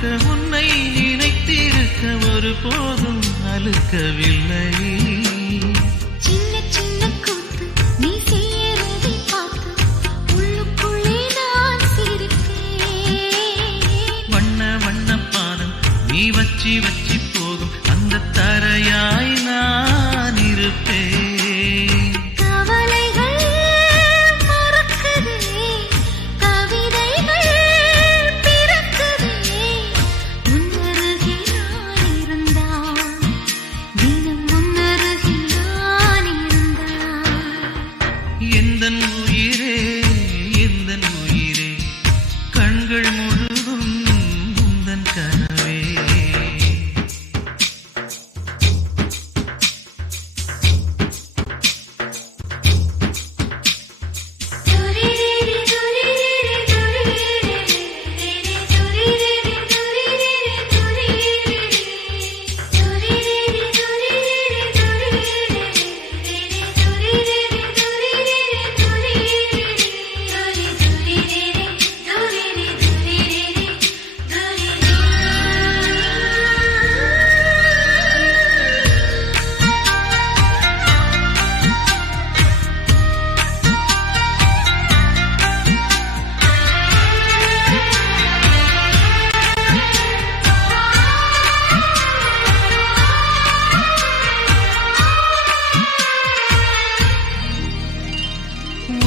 முழுக்க உன்னை நினைத்திருக்க ஒருபோதும் அலுக்கவில்லை. சின்ன சின்ன கூத்து நீ செய்யறதை பார்த்து உள்ளுக்குள்ளே நான் சிரிப்பேன். வண்ண வண்ண பாதம் நீ வச்சி வச்சி போகும் அந்த தரையாய் நான் இருப்பேன். கவலைகள் மறக்குதே, கவிதைகள் பிறக்குதே, உன்னருகில் நான் இருந்தால், தினம் உன்னருகில் நான் இருந்தால். எந்தன் உயிரே எந்தன் உயிரே கண்கள் முழுதும் உந்தன் கனவே.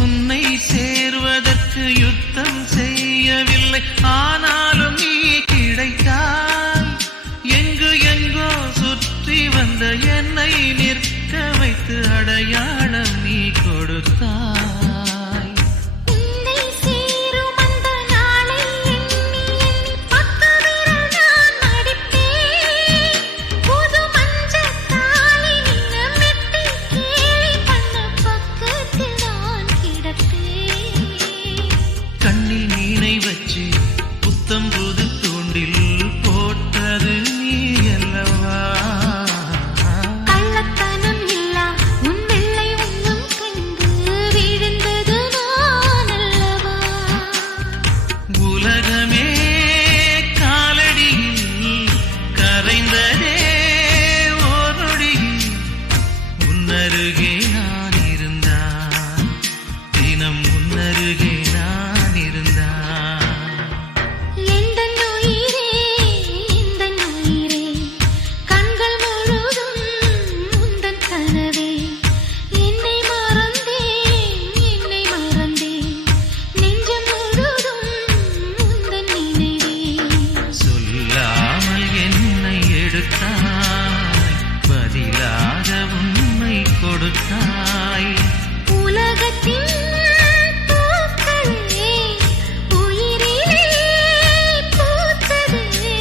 உன்னை சேர்வதற்கு யுத்தம் செய்யவில்லை, ஆனாலும் நீ கிடைத்தாய். எங்கு எங்கோ சுற்றி வந்த என்னை நிற்க வைத்து அடையாளம் நீ கொடுத்தாய். உன்னை சேரும் அந்த நாளை எண்ணி எண்ணி 10 விரல் நான் மடிப்பேன். புது மஞ்சள் தாலி நின்ன மெட்டி கேலி பண்ண பக்கத்தில் நான் கிடப்பேன். கண்ணில் மீனை வச்சு புத்தம் புது தூண்டில் போட்டது நீ அல்லவா. கள்ளத்தனம் இல்லா உன் வெள்ளை உள்ளம் கண்டு விழுந்தது நான் அல்லவா. உலகமே காலடியில் கரைந்ததே ஓரொடியில் உன்னருகே நான் இருந்தான், தினம் உன்னருகே நான் இருந்தான். எந்தன் உயிரே எந்தன் உயிரே கண்கள் முழுதும் உந்தன் கனவே. என்னை மறந்தேன் நெஞ்சம் முழுதும் உந்தன் நினைவே. சொல்லாமல் என்னை எடுத்தாய், பதிலாக உண்மை கொடுத்தாய். உலகத்தின் பூக்களே உயிரிலே பூத்ததே,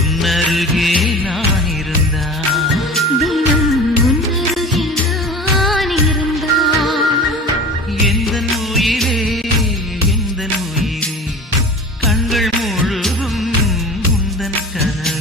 உன்னருகே நான் இருந்தான். தினம் உன்னருகில் நான் இருந்தால். எந்தன் உயிரே எந்தன் உயிரே கண்கள் முழுதும் உந்தன் கனவே.